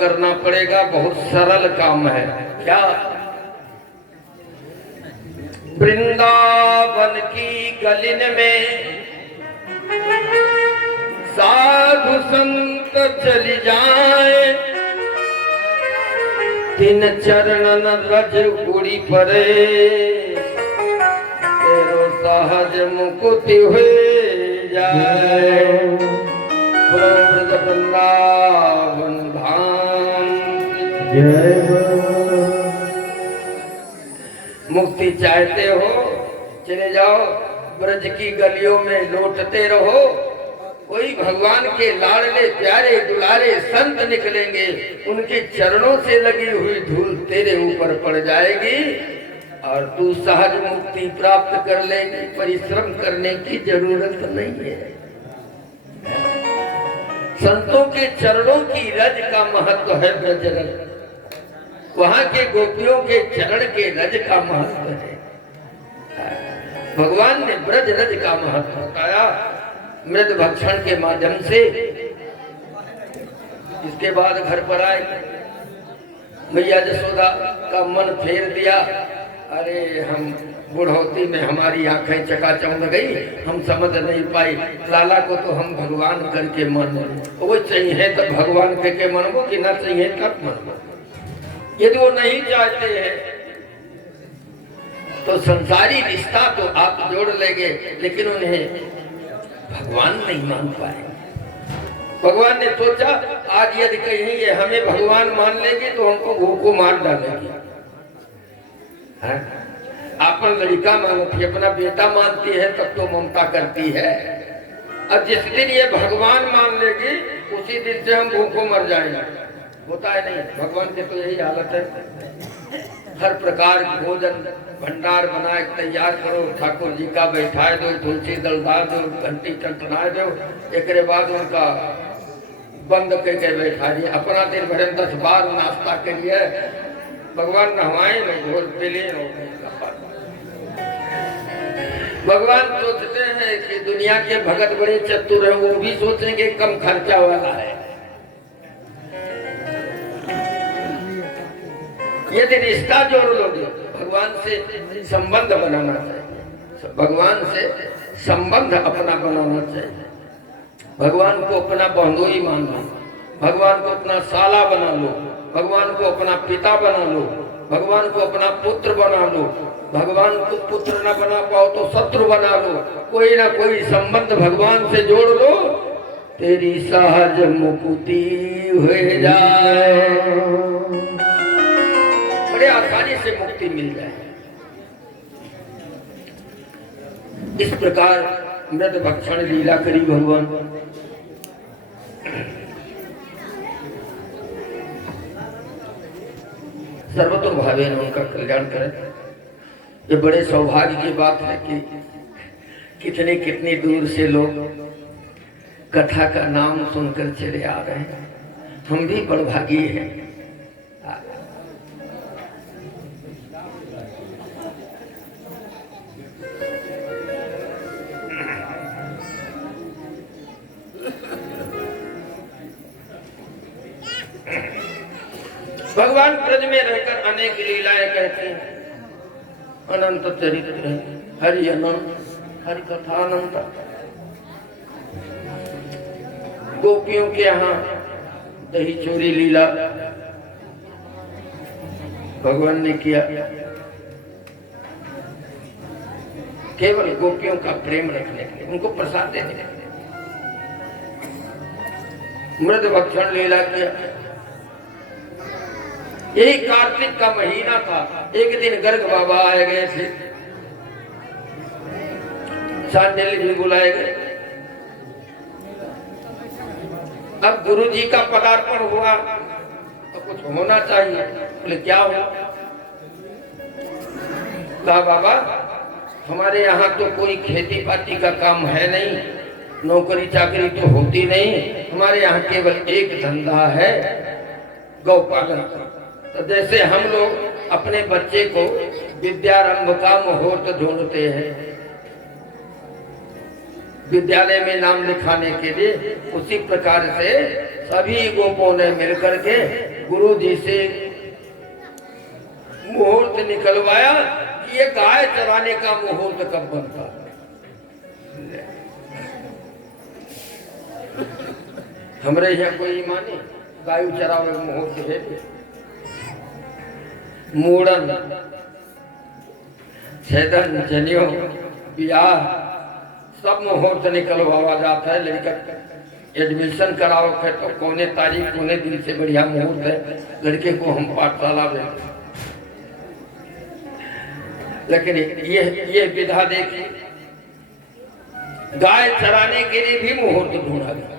करना पड़ेगा, बहुत सरल काम है। क्या? वृंदावन की गलिन में साधु संत चली जाए, तीन चरणन रज उड़ी परे, तेरो सहज मुकुति हुए जाए। ब्रज वृंदावन धाम जय। मुक्ति चाहते हो, चले जाओ ब्रज की गलियों में लौटते रहो। कोई भगवान के लाडले प्यारे दुलारे संत निकलेंगे, उनके चरणों से लगी हुई धूल तेरे ऊपर पड़ जाएगी और तू सहज मुक्ति प्राप्त कर लेगी। परिश्रम करने की जरूरत नहीं है। संतों के चरणों की रज का महत्व है ब्रज रज। वहां के गोपियों के चरण के रज का महत्व है। भगवान ने ब्रज रज का महत्व बताया मृद भक्षण के माध्यम से। इसके बाद घर पर आए, मैया जसोदा का मन फेर दिया। अरे हम बुढ़ौती में हमारी आंखें चकाचौंध गई, हम समझ नहीं पाई। लाला को तो हम भगवान करके मानो, वो चाहिए तो भगवान करके मानो कि ना चाहिए तब मानो। यदि वो नहीं चाहते हैं तो संसारी रिश्ता तो आप जोड़ लेंगे, लेकिन उन्हें भगवान नहीं मान पाए। भगवान ने सोचा आज यदि कहीं ये हमें भगवान मान लेगी तो हमको भूखों मार डालेगी। अपन लड़का मानती, अपना बेटा मानती है तब तो ममता करती है, और जिस दिन ये भगवान मान लेगी उसी दिन से हम भूखों मर जाएंगे। होता है नहीं? भगवान के तो यही हालत है। हर प्रकार भोजन भंडार बना तैयार करो, ठाकुर जी का बैठाए दो, तुलसी दल डाल दो, घंटी टंटनाए दो, एक बाद उनका बंद करके बैठा दिए। अपना दिन भर 10 बार नाश्ता करिए, भगवान नहवाए में घोल पीले। भगवान सोचते हैं कि दुनिया के भगत बड़े चतुर हैं, वो भी सोचेंगे कम खर्चा वाला है। यदि रिश्ता जोड़ लोगे, भगवान से संबंध बनाना चाहिए, भगवान से संबंध अपना बनाना चाहिए। भगवान को अपना बहनोई मान लो, भगवान को अपना साला बना लो, भगवान को अपना पिता बना लो, भगवान को अपना पुत्र बना लो। भगवान को पुत्र न बना पाओ तो शत्रु बना लो, कोई ना कोई संबंध भगवान से जोड़ लो, तेरी सहज मुक्ति हो जाए। बड़े आसानी से मुक्ति मिल जाए। इस प्रकार मृद भक्षण लीला करी भगवान। सर्वतो भावेन उनका कल्याण करें। ये बड़े सौभाग्य की बात है कि कितने कितनी दूर से लोग कथा का नाम सुनकर चले आ रहे हैं। हम भी बड़भागी हैं। भगवान ब्रज में रहकर अनेक लीलाएं कहते हैं। अनंत चरित्र है, हरि अनंत, हरि कथा अनंत। गोपियों के यहाँ दही चोरी लीला भगवान ने किया। केवल गोपियों का प्रेम रखने के लिए, उनको प्रसाद देने के लिए मृद भक्षण लीला किया। यही कार्तिक का महीना था। एक दिन गर्ग बाबा आए गए थे, सांडल भी बुलाए गए। अब गुरु जी का पदार्पण हुआ तो कुछ होना चाहिए। बोले क्या हो? कहा बाबा हमारे यहाँ तो कोई खेती बाड़ी का काम है नहीं, नौकरी चाकरी तो होती नहीं, हमारे यहाँ केवल एक धंधा है, गौपालन। तो जैसे हम लोग अपने बच्चे को विद्यारंभ का मुहूर्त ढूंढते हैं विद्यालय में नाम लिखाने के लिए, उसी प्रकार से सभी गोपों ने मिलकर के गुरु जी से मुहूर्त निकलवाया कि ये गाय चराने का मुहूर्त कब बनता है। हमरे यहाँ कोई माने गाय चरावे मुहूर्त है। मूड़न, छेदन, जनियों, ब्याह सब मुहूर्त निकलवाया जाता है। लड़का एडमिशन कराओ है तो कौने तारीख कौने दिन से बढ़िया मुहूर्त है, लड़के को हम पाठशाला में। लेकिन ये विधा देखिए, गाय चराने के लिए भी मुहूर्त ढूंढा गया।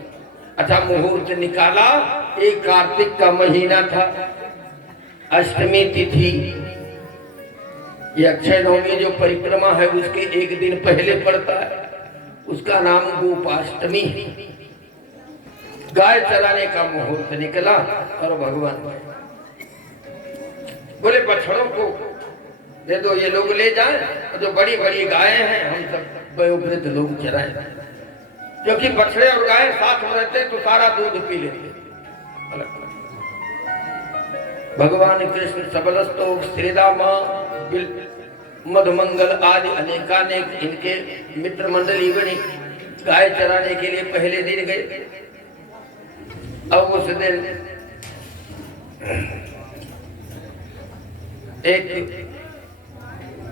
अच्छा, मुहूर्त निकाला, एक कार्तिक का महीना था, अष्टमी तिथि। ये अक्षय नवमी जो परिक्रमा है उसके एक दिन पहले पड़ता है, उसका नाम गोपाष्टमी। गाय चराने का मुहूर्त निकला और भगवान बोले बछड़ों को दे दो, ये लोग ले जाएं, जो बड़ी बड़ी गायें हैं हम सब वयोवृद्ध लोग चराएं, क्योंकि बछड़े और गाय साथ में रहते तो सारा दूध पी लेते। भगवान कृष्ण सबलस्तो श्रीदामा मधुमंगल आदि अनेकानेक इनके मित्र मंडली बनी, गाय चराने के लिए पहले दिन गए। अब उस दिन एक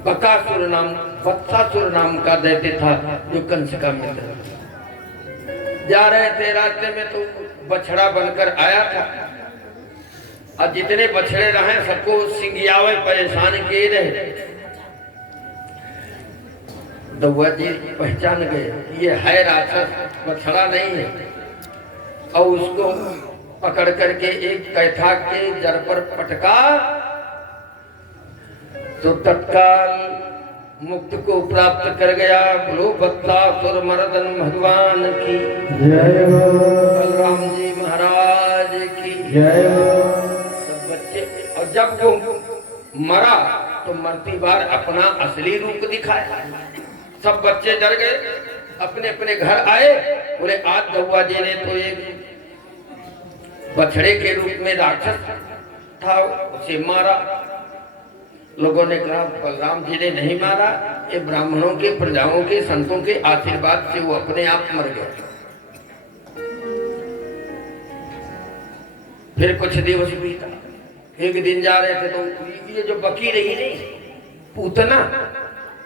बकासुर नाम, वत्सासुर नाम का दैत्य था जो कंस का मित्र। जा रहे थे, रास्ते में तो बछड़ा बनकर आया था, और जितने बछड़े रहे सबको सिंगियावे परेशान किए रहे। दौआ जी पहचान गए ये है राक्षस, बछड़ा नहीं है, और उसको पकड़ करके एक कैथा के जड़ पर पटका तो तत्काल मुक्त को प्राप्त कर गया। बोलो बत्सासुर मर्दन भगवान की जय हो, बलराम जी महाराज की जय हो। सब बच्चे, और जब वो मरा तो मरती बार अपना असली रूप दिखाया। सब बच्चे डर गए, अपने अपने घर आए। बोले आज दौआ जी ने तो एक बछड़े के रूप में राक्षस था, उसे मारा। लोगों ने कहा बलराम जी ने नहीं मारा, ये ब्राह्मणों के, प्रजाओं के, संतों के आशीर्वाद से वो अपने आप मर गया। फिर कुछ दिवस बीता, एक दिन जा रहे थे तो ये जो बकी रही नहीं, पूतना,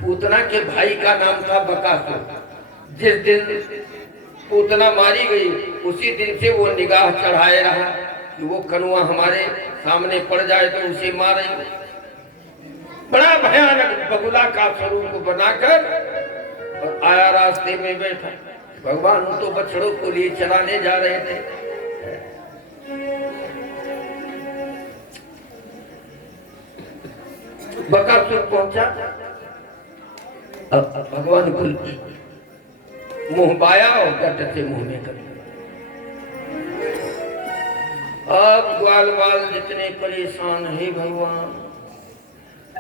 पूतना के भाई का नाम था बकासुर। जिस दिन पूतना मारी गई उसी दिन से वो निगाह चढ़ाए रहा कि वो कनुआ हमारे सामने पड़ जाए तो उसे मारे। बड़ा भयानक बगुला का स्वरूप बनाकर और आया, रास्ते में बैठा। भगवान तो बछड़ों को लिए चलाने जा रहे थे। बकासुर पहुंचा, अब भगवान को मुंह बाया और गट से मुंह में कर। अब ग्वाल बाल जितने परेशान है, भगवान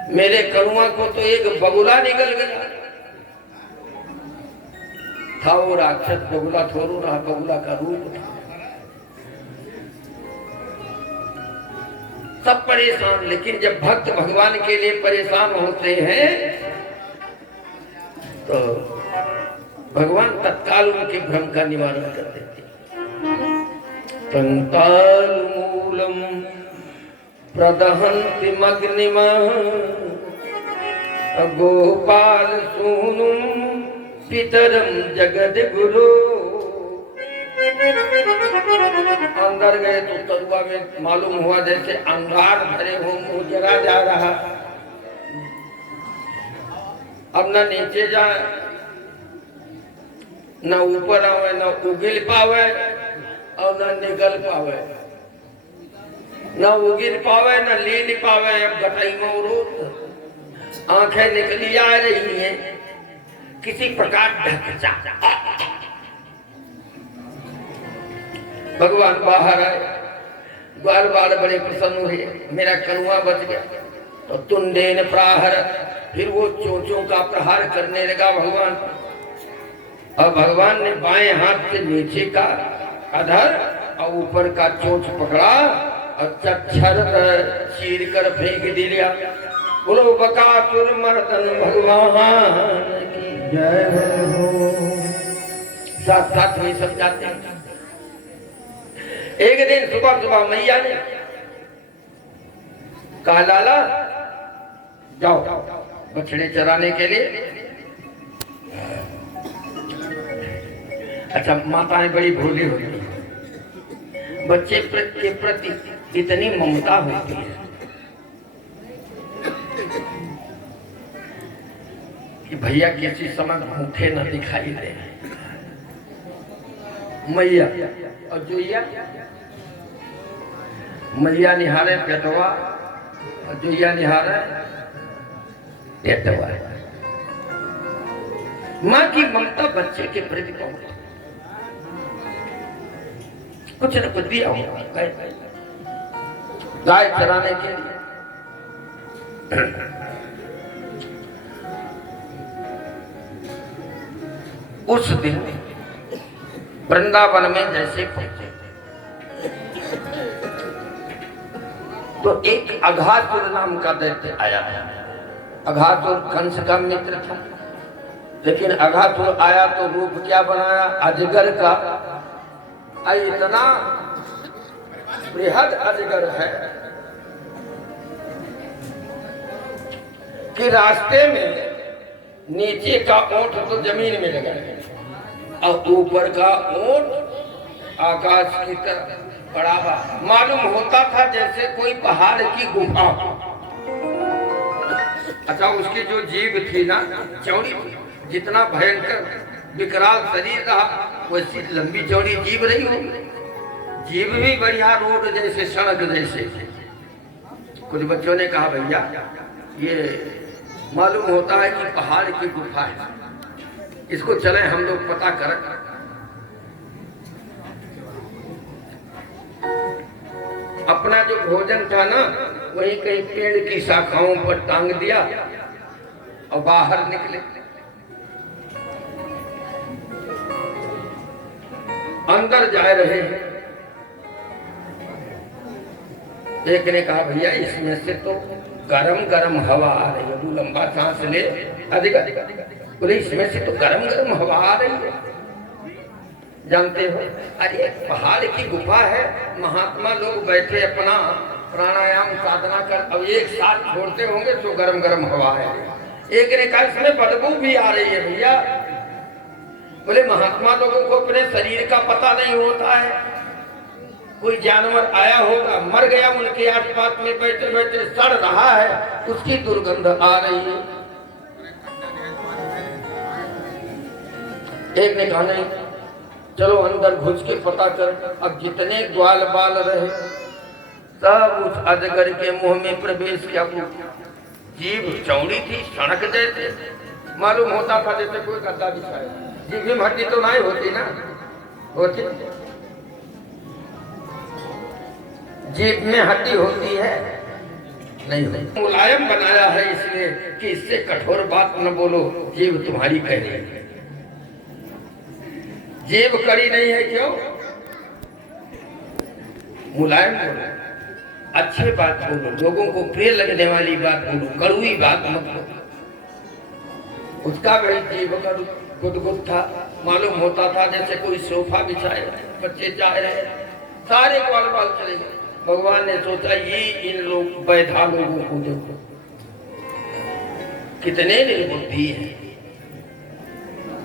मेरे करुआ को तो एक बगुला निकल गया था। वो राक्षस बगुला थोड़ू रहा, बगुला का रूप था। सब परेशान, लेकिन जब भक्त भगवान के लिए परेशान होते हैं तो भगवान तत्काल उनके भ्रम का निवारण कर देते। तंताल मूलम प्रदहन्ति मग्निमः गोपाल सूनुम पितरम जगद गुरु। अंदर गए तो तरुआ में मालूम हुआ जैसे अंगार भरे हो, मुंह जरा जा रहा। अब न नीचे जाए, न ऊपर आवे, न उगिल पावे और न निकल पावे, न उगिल पावे न लील पावे। अब गटाई में आंखें निकली आ रही हैं, किसी प्रकार ढक जा। भगवान बाहर आए, ग्वाल बाल बड़े प्रसन्न हुए, मेरा कनुआ बच गया। तो तुंडेन प्राहर, फिर वो चोंचों का प्रहार करने लगा भगवान। और भगवान ने बाएं हाथ से नीचे का अधर और ऊपर का चोंच पकड़ा और चच्छर चीर कर फेंक दिया। बोलो बकासुर मर्दन भगवान की जय हो। साथ साथ में समझाते हैं। एक दिन सुबह सुबह मैया ने कहा लाला जाओ बछड़े चराने के लिए। अच्छा, माताएं बड़ी भोली होती है, बच्चे के प्रति इतनी ममता होती है कि भैया किसी समय भूखे न दिखाई दे। मैया और जोइया, मैया निहारे पेटवा और जोइया निहारे पेटवा। माँ की ममता बच्चे के प्रति बहुत, कुछ न कुछ दिया होगा गाय चराने के लिए। उस दिन वृंदावन में जैसे पहुंचे तो एक अघासुर नाम का दैत्य आया था। अघासुर कंस का मित्र था, लेकिन अघासुर आया तो रूप क्या बनाया, अजगर का। इतना बृहद अजगर है कि रास्ते में नीचे का ओंठ तो जमीन में लगा है और ऊपर का ओंठ आकाश की तरफ बड़ा हुआ। मालूम होता था जैसे कोई पहाड़ की गुफा। अच्छा, उसकी जो जीभ थी ना चौड़ी थी, जितना भयंकर विकराल शरीर रहा वैसी लंबी चौड़ी जीभ रही होगी। जीभ भी बढ़िया रोड जैसे, सड़क जैसे। कुछ बच्चों ने कहा भैया ये मालूम होता है कि पहाड़ की गुफा है, इसको चले हम लोग पता करें। अपना जो भोजन था ना वही कहीं पेड़ की शाखाओं पर टांग दिया और बाहर निकले। अंदर जा रहे हैं, एक ने कहा भैया इसमें से तो गरम गरम हवा आ रही है। वो लंबा सांस ले, अधिक अधिक बोले इसमें से तो गरम गरम हवा आ रही है। जानते हो, अरे पहाड़ की गुफा है, महात्मा लोग बैठे अपना प्राणायाम साधना कर, अब एक साथ छोड़ते होंगे तो गरम गरम हवा है। एक ने कहा इसमें बदबू भी आ रही है भैया। बोले महात्मा लोगों को अपने शरीर का पता नहीं होता है, कोई जानवर आया होगा मर गया उनके आसपास में बैठे बैठे सड़ रहा है, उसकी दुर्गंध आ रही है। एक ने कहा नहीं, चलो अंदर घुस के पता कर। अब जितने ग्वाल बाल रहे सब उस अजगर के मुंह में प्रवेश किया। जीभ चौड़ी थी, सड़क जैसे, मालूम होता था जैसे कोई गद्दा बिछाया। जीभ में हड्डी तो नहीं होती ना, होती जीभ में हड्डी होती है नहीं होती। मुलायम बनाया है इसलिए कि इससे कठोर बात न बोलो, जीभ तुम्हारी कह रही है। जीभ कड़ी नहीं है क्यों, मुलायम बोलो, अच्छी बात बोलो, लोगों को प्रिय लगने वाली बात बोलो, कड़वी बात मत बोलो। उसका भाई जीभ का गुदगुद था, मालूम होता था जैसे कोई सोफा बिछाए, बच्चे चाह रहे, सारे ग्वाल बाल चले गए। भगवान ने सोचा ये इन लोग बैधा लोगों को देखो कितने निर्बुद्धि है,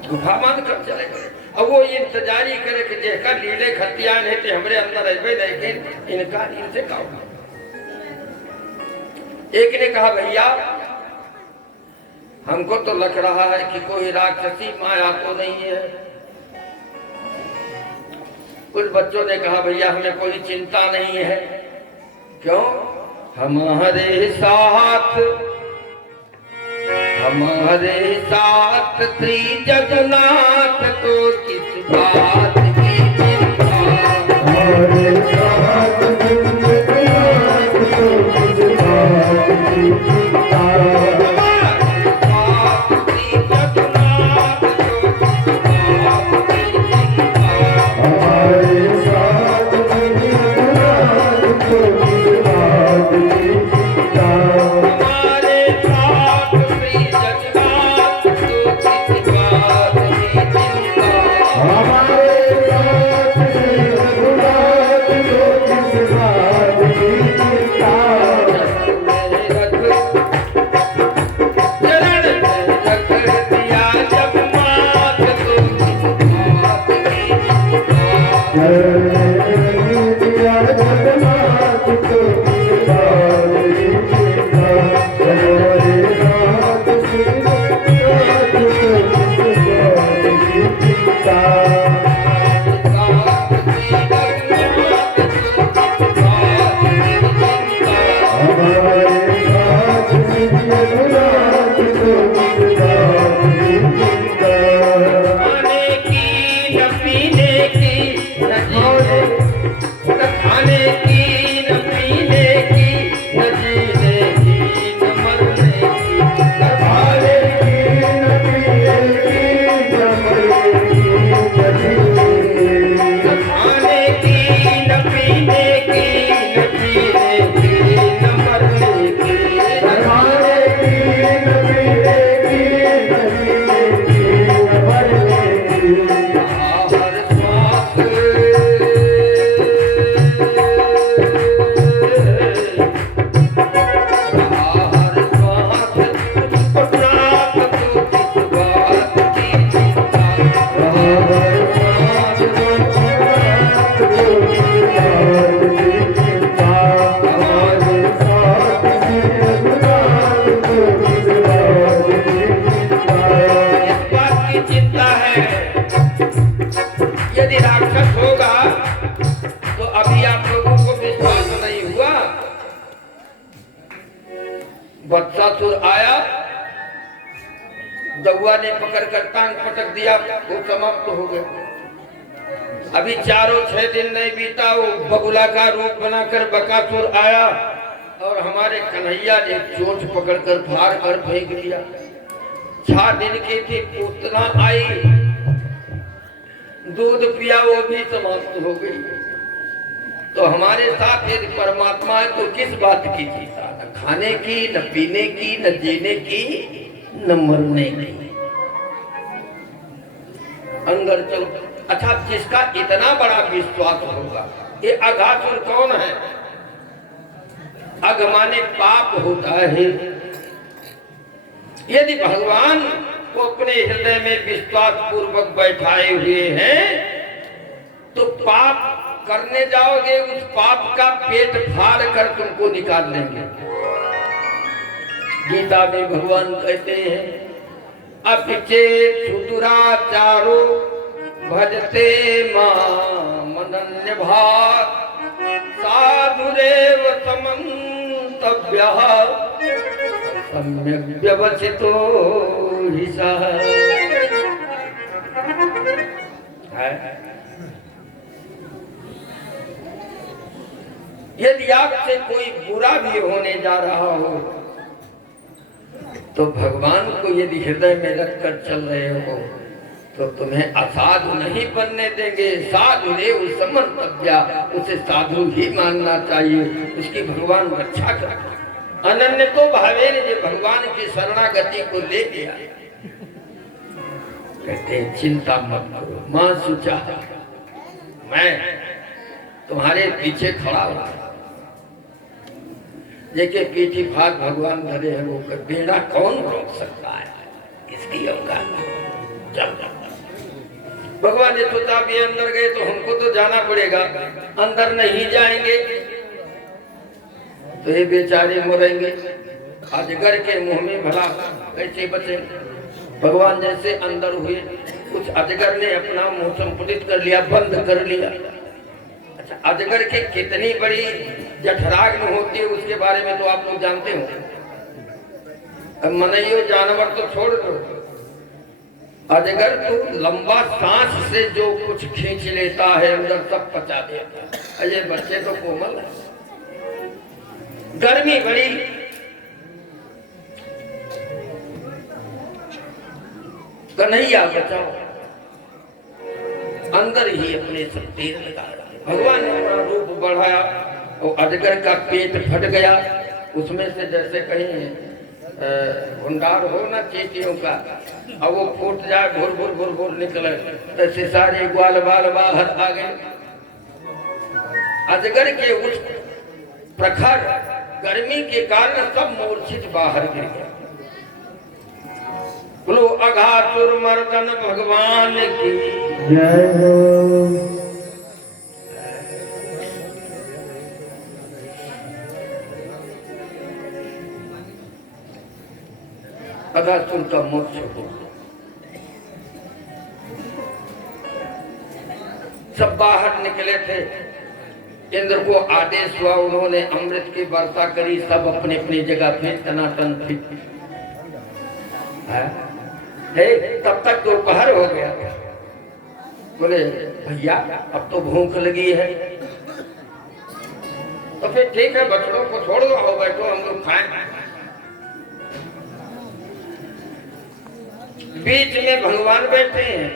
गुफा मान कर चले गए। अब वो इंतजारी करे कि देखा लीले खतियान है तो हमरे अंदर ऐसे देखे, इनका इनसे का। एक ने कहा भैया हमको तो लग रहा है कि कोई राक्षसी माया तो नहीं है। कुछ बच्चों ने कहा भैया हमें कोई चिंता नहीं है। क्यों, हमारे साथ श्री जगन्नाथ को किस बात की चिंता। हमारे साथ श्री जगन्नाथ को किस बात की चिंता। हमारे साथ वत्सासुर आया, दौआ ने पकड़कर टांग पटक दिया, वो समाप्त हो गया। अभी 4-6 दिन नहीं बीता, वो बगुला का रूप बनाकर बकासुर आया और हमारे कन्हैया ने चोंच पकड़कर फाड़ कर फेंक दिया। 6 दिन की थी, पूतना आई, दूध पिया, वो भी समाप्त हो गई। तो हमारे साथ यदि परमात्मा है तो किस बात की चिंता, न खाने की, न पीने की, न जीने की, न मरने की। अंदर चलो। अच्छा, जिसका इतना बड़ा विश्वास होगा, ये अघासुर कौन है? अघ माने पाप होता है। यदि भगवान को अपने हृदय में विश्वास पूर्वक बैठाए हुए हैं तो पाप करने जाओगे, उस पाप का पेट फाड़ कर तुमको निकाल लेंगे। गीता में भगवान कहते हैं, अपिचेत दुराचारो भजते मामनन्य भाग साधुरेव समन्तव्यः सम्यक् व्यवसितो हि सः। यदि आपसे कोई बुरा भी होने जा रहा हो तो भगवान को यदि हृदय में रखकर चल रहे हो तो तुम्हें असाधु नहीं बनने देंगे। साधु रेव समन्तव्या, उसे साधु ही मानना चाहिए, उसकी भगवान रक्षा कर। अनन्य तो भावे ने जो भगवान की शरणागति को ले लिया, कहते चिंता मत करो, मां सुचा मैं तुम्हारे पीछे खड़ा हूं। जेके पीठी फाड़ भगवान धरे हैं, वो बेड़ा कौन रोक सकता है, इसकी औकात चल। भगवान ने सोचा भी अंदर गए तो हमको तो जाना पड़ेगा, अंदर नहीं जाएंगे तो ये बेचारे मरेंगे। अजगर के मुंह में भला कैसे बचे? भगवान जैसे अंदर हुए, कुछ अजगर ने अपना मुंह संपुलित कर लिया, बंद कर लिया। अच्छा, अजगर की कितनी बड़ी जठराग्नि होती है उसके बारे में तो आप लोग जानते हो। अब मनइयो जानवर तो छोड़ दो, अजगर तो लंबा सांस से जो कुछ खींच लेता है अंदर सब पचा देता है। ये बच्चे तो कोमल है। गर्मी बड़ी, कन्हैया बचाओ, अंदर ही अपने सब तीर लगा। भगवान ने अपना रूप बढ़ाया और अजगर का पेट फट गया। उसमें से जैसे कहीं भंडार हो ना चींटियों का, और वो फूट जाए, घुर घुर घुर घुर निकले, ऐसे सारे ग्वाल बाल बाहर आ गए। अजगर के उस प्रखर गर्मी के कारण सब मूर्छित बाहर गिर गए। बोलो अघासुर मर्दन भगवान की जय हो। अघासुर का मोक्ष हो। सब बाहर निकले थे, इंद्र को आदेश हुआ, उन्होंने अमृत की वर्षा करी, सब अपनी अपनी जगह पे टनाटन फिट। तब तक दोपहर हो गया। बोले भैया अब तो भूख लगी है, तो फिर ठीक है बच्चों को छोड़ दो, आओ बैठो हम लोग खाएं। बीच में भगवान बैठे हैं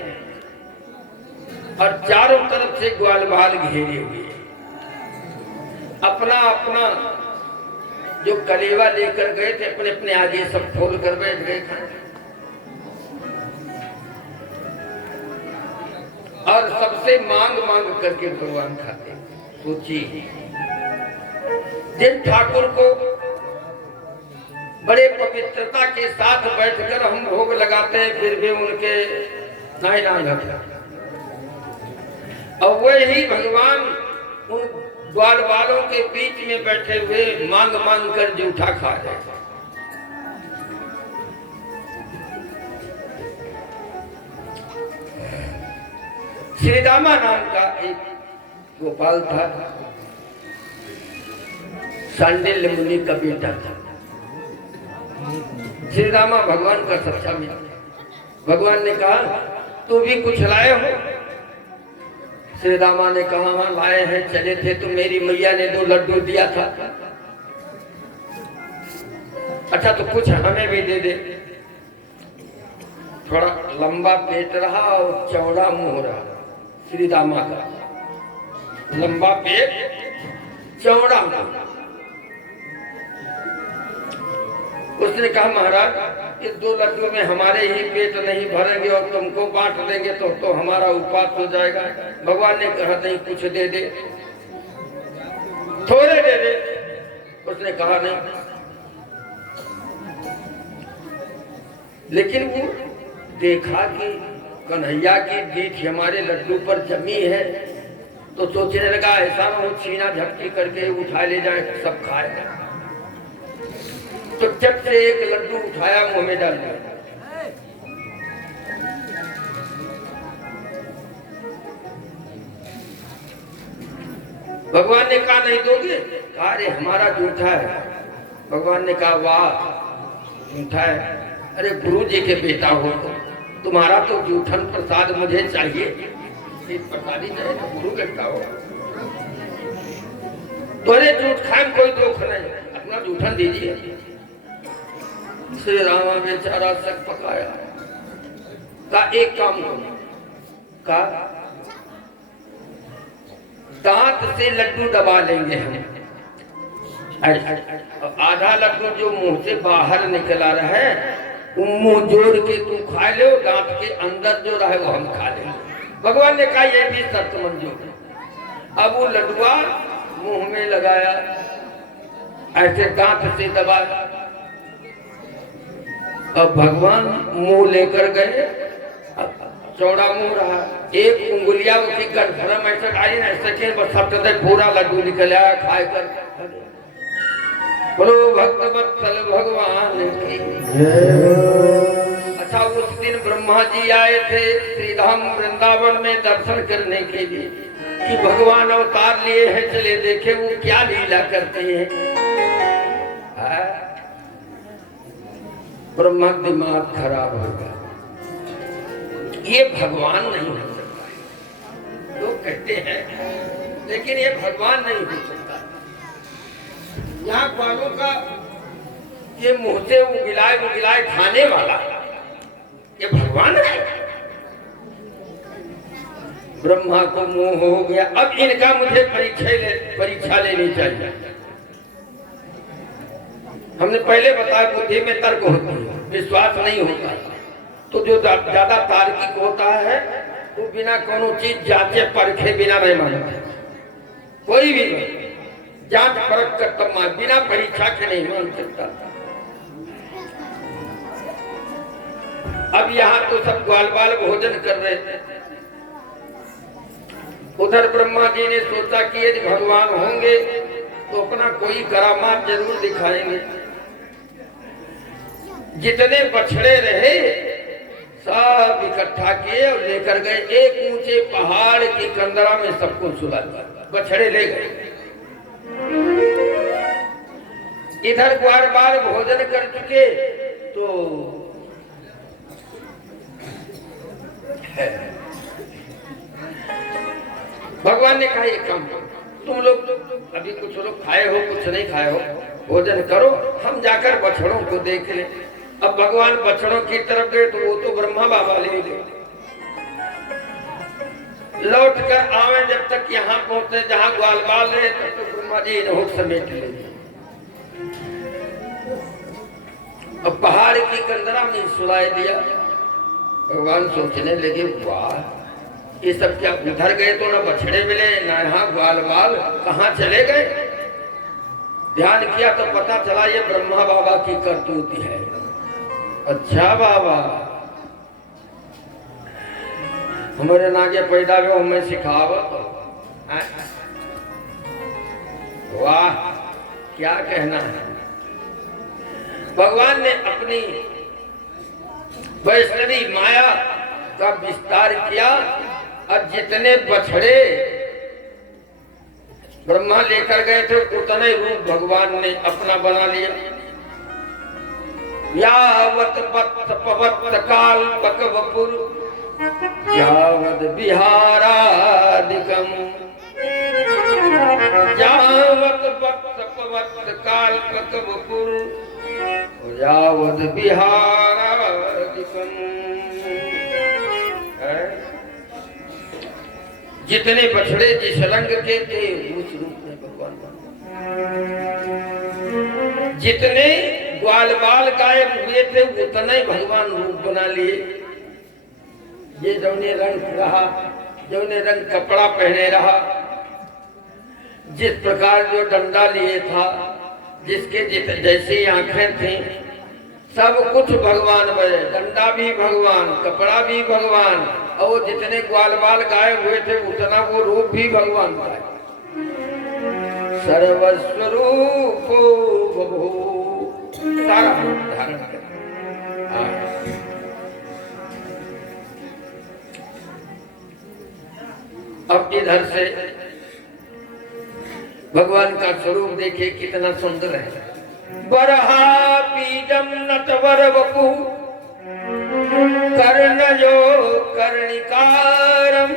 और चारों तरफ से ग्वाल बाल घेरे हुए, अपना अपना जो कलेवा लेकर गए थे अपने अपने आगे सब खोल कर बैठ गए खाने। और सबसे मांग मांग करके भगवान खाते। सोचिए, जिन ठाकुर को बड़े पवित्रता के साथ बैठकर हम भोग लगाते हैं, फिर भी उनके नाइलाज है। और वही भगवान उन ग्वाल बालों के बीच में बैठे हुए मांग मांग कर जूठा खा रहे। श्रीदामा नाम का एक गोपाल था, सांडिल्य मुनि का बेटा था। श्री रामा भगवान का सच्चा मित्र। भगवान ने कहा तू भी कुछ लाए हो? श्री रामा ने कहा हाँ लाए हैं, चले थे तो मेरी मैया ने 2 लड्डू दिया था। अच्छा तो कुछ हमें भी दे दे। थोड़ा लंबा पेट रहा और चौड़ा मुंह रहा श्री रामा का, लंबा पेट चौड़ा मुंह। उसने कहा महाराज इस 2 लड्डू में हमारे ही पेट नहीं भरेंगे और तुमको बांट देंगे तो हमारा उपवास हो जाएगा। भगवान ने कहा नहीं कुछ दे दे, थोड़े दे दे। उसने कहा नहीं, लेकिन वो देखा कि कन्हैया की दीठ हमारे लड्डू पर जमी है तो सोचने लगा ऐसा न हो छीना झपटी करके उठा ले जाए सब खाए। तो चट से एक लड्डू उठाया मुंह में डाल दिया। भगवान ने कहा नहीं दोगे? कहा अरे हमारा जूठा है। भगवान ने कहा वाह जूठा है, अरे गुरु जी के बेटा हो तुम्हारा तो जूठन प्रसाद मुझे चाहिए। प्रसादी चाहिए तो गुरु बेटा हो तो अरे जूठ खाए कोई दुख नहीं, अपना जूठन दीजिए। श्री रामा बेचारा सक पकाया। का एक काम करो, का दांत से लड्डू दबा लेंगे हम, आधा लड्डू जो मुंह से बाहर निकला रहे मुंह जोड़ के तू खा लो, दांत के अंदर जो रहे वो हम खा लेंगे। भगवान ने कहा ये भी शर्त मंजूर। अब वो लड्डुआ मुंह में लगाया, ऐसे दांत से दबाया। अब भगवान मुंह लेकर गए, चौड़ा मुंह रहा, एक उंगलिया उसकी गठरा में ऐसे आई ना ऐसे बस सब पूरा लड्डू निकल आया खाए कर। बोलो भक्त वत्सल भगवान की। अच्छा उस दिन ब्रह्मा जी आए थे श्री धाम वृंदावन में दर्शन करने के लिए कि भगवान अवतार लिए हैं, चले देखे वो क्या लीला करते हैं। ब्रह्मा दिमाग खराब हो गया, ये भगवान नहीं हो सकता। लोग कहते हैं लेकिन ये भगवान नहीं हो सकता। यहाँ वालों का ये मुंह से उगिलाए खाने वाला ये भगवान है। ब्रह्मा को मुंह हो गया, अब इनका मुझे परीक्षा लेनी चाहिए। हमने पहले बताया बुद्धि में तर्क होती है, विश्वास नहीं होता। तो जो ज्यादा तार्किक होता है वो बिना कोनो चीज जांचे परखे बिना नहीं मानता। कोई भी जांच परख कर तब मान, बिना परीक्षा के नहीं मान सकता। अब यहाँ तो सब ग्वाल बाल भोजन कर रहे थे। उधर ब्रह्मा जी ने सोचा कि यदि भगवान होंगे तो अपना कोई करामात जरूर दिखाएंगे। जितने बछड़े रहे सब इकट्ठा किए और लेकर गए एक ऊंचे पहाड़ की कंदरा में सबको सुला दिया। बछड़े ले गए। इधर ग्वाल बाल भोजन कर चुके तो भगवान ने कहा एक काम करो, तुम लोग अभी कुछ लोग खाए हो कुछ नहीं खाए हो, भोजन करो, हम जाकर बछड़ों को देख ले। अब भगवान बछड़ों की तरफ गए तो वो तो ब्रह्मा बाबा ले गए। लौट कर आवे जब तक यहाँ पहुंचे जहाँ ग्वाल बाल रहे तब तो ब्रह्मा जी इन्हों समेट ले। अब पहाड़ की कंदरा में सुलाए दिया। भगवान सोचने लगे वाह ये सब क्या उधर गए तो ना बछड़े मिले ना यहाँ ग्वाल बाल, कहाँ चले गए। ध्यान किया तो पता चला ये ब्रह्मा बाबा की करतूत है। अच्छा बाबा हमारे नागे पैदा हुए हमें सिखावत। वाह क्या कहना है। भगवान ने अपनी वैष्णवी माया का विस्तार किया और जितने बछड़े ब्रह्मा लेकर गए थे उतने रूप भगवान ने अपना बना लिया। यावत वत्स पवत्स काल्पक वपुर यावद विहारादिकम यावत वत्स पवत्स काल्पक वपुर यावद विहारादिकम। जितने बछड़े जिस रंग के थे उस रूप में भगवान बना, जितने ग्वाल बाल गायब हुए थे उतना ही भगवान रूप बना लिए। ये जौने रंग रहा, जौने रंग कपड़ा पहने रहा, जिस प्रकार जो डंडा लिए था, जिसके जैसी आंखें थी, सब कुछ भगवान बने। डंडा भी भगवान, कपड़ा भी भगवान, और जितने ग्वाल बाल गायब हुए थे उतना वो रूप भी भगवान का है। सर्वस्वरूपो बभू, सारा रूप धारण कर। अब इधर से भगवान का स्वरूप देखिए कितना सुंदर है। बरहा बीजम नटवर वपु कर्णयो कर्णिकारम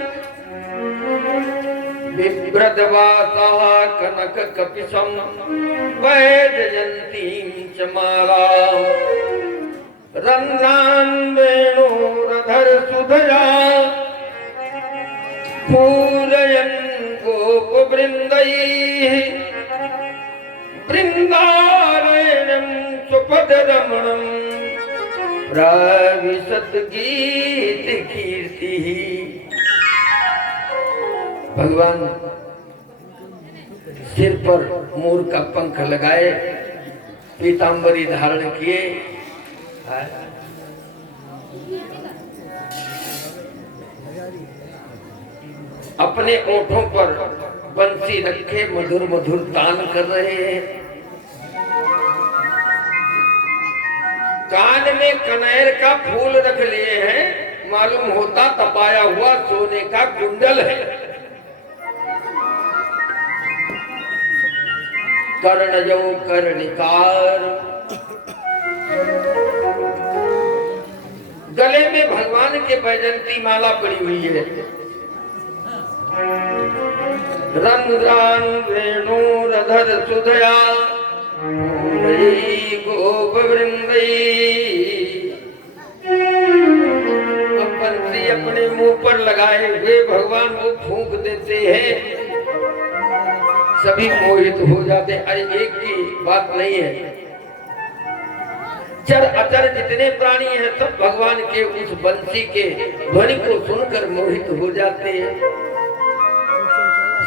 बिभ्रदवासः कनक कपिशम वैजयंतीं च मालां रन्नान् वेणुरधर सुधया पूरयन् गोपवृन्दैः वृन्दारण्यं सुपदरमणं प्रविशत गीत कीर्ति। भगवान सिर पर मोर का पंख लगाए, पीतांबरी धारण किए, अपने ओठों पर बंसी रखे मधुर मधुर तान कर रहे हैं। कान में कनेर का फूल रख लिए हैं, मालूम होता तपाया हुआ सोने का कुंडल है। कर्णयो कर्णिकार, गले में भगवान के वैजयंती माला पड़ी हुई है। रंध्रान वेणुरधर सुधया गोपवृंदै, बंसी अपने मुंह पर लगाए हुए भगवान को फूंक देते हैं, सभी मोहित हो जाते। अरे एक की बात नहीं है, चर अचर जितने प्राणी हैं सब भगवान के उस बंसी के ध्वनि को सुनकर मोहित हो जाते हैं।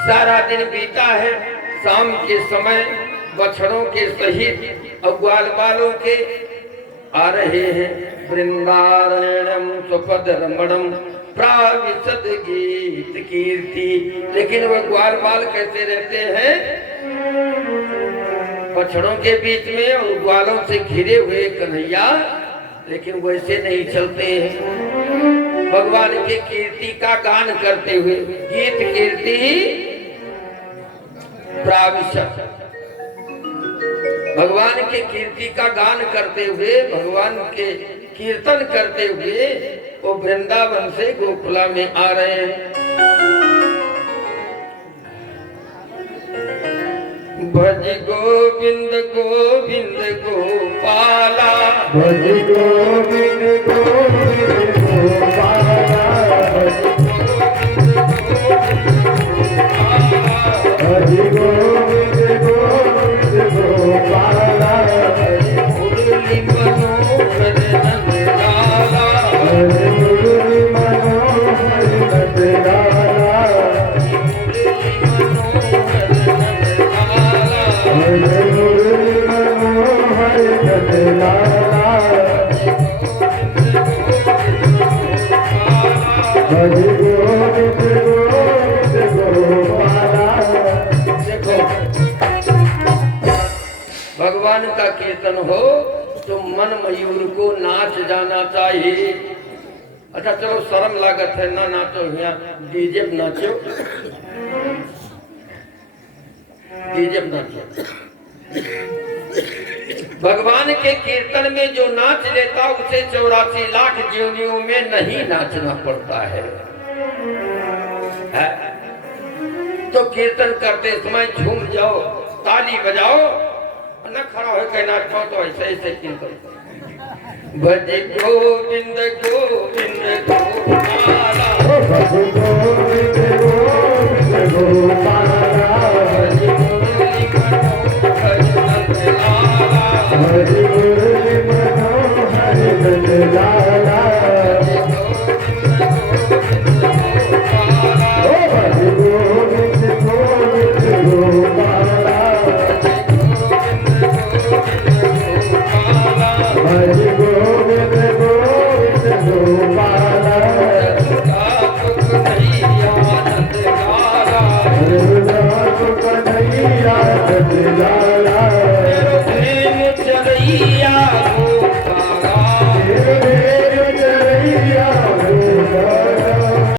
सारा दिन बीता है, शाम के समय बछड़ों के सहित और ग्वाल बालों के आ रहे हैं। वृंदारण्यम स्वपद रमणम प्राविशद गीत कीर्ति, लेकिन वह ग्वाल बाल कैसे रहते हैं? बछड़ों के बीच में और ग्वालों से घिरे हुए कन्हैया, लेकिन वैसे नहीं चलते हैं। भगवान के कीर्ति का गान करते हुए, गीत कीर्ति प्राविशद, भगवान के कीर्ति का गान करते हुए, भगवान के कीर्तन करते हुए वो वृंदावन से गोकुला में आ रहे हैं। भज गोविंद गोविंद गोपाला, भज गोविंद गोविंद गोपाला, भज गोविंद गोविंद गोपाला, मुरली मनोहर नंदलाला, मुरली मनोहर नंदलाला, मुरली मनोहर नंदलाला, भज गोविंद गोविंद गोपाला। भगवान का कीर्तन हो तो मन मयूर को नाच जाना चाहिए। अच्छा चलो, शर्म लागत है ना नाचो, यहाँ डीजे नाचो, डीजे नाचो। भगवान के कीर्तन में जो नाच लेता उसे 84 लाख जीवनियों में नहीं नाचना पड़ता है? तो कीर्तन करते समय झूम जाओ, ताली बजाओ, न खड़ा हो के नाच पाओ तो ऐसे ऐसे कीर्तन। भज गोविंद गोविंद गोपाला, भज गोविंद गोविंद गोपाला, भज मुरली मनोहर नंद लाला, भज मुरली मनोहर नंद लाला, भज गोविंद गोविंद गोपाला, भज गोविंद गोविंद गोपाला, कन्हैया नंद लाला, चलैया गोपाला, चलैया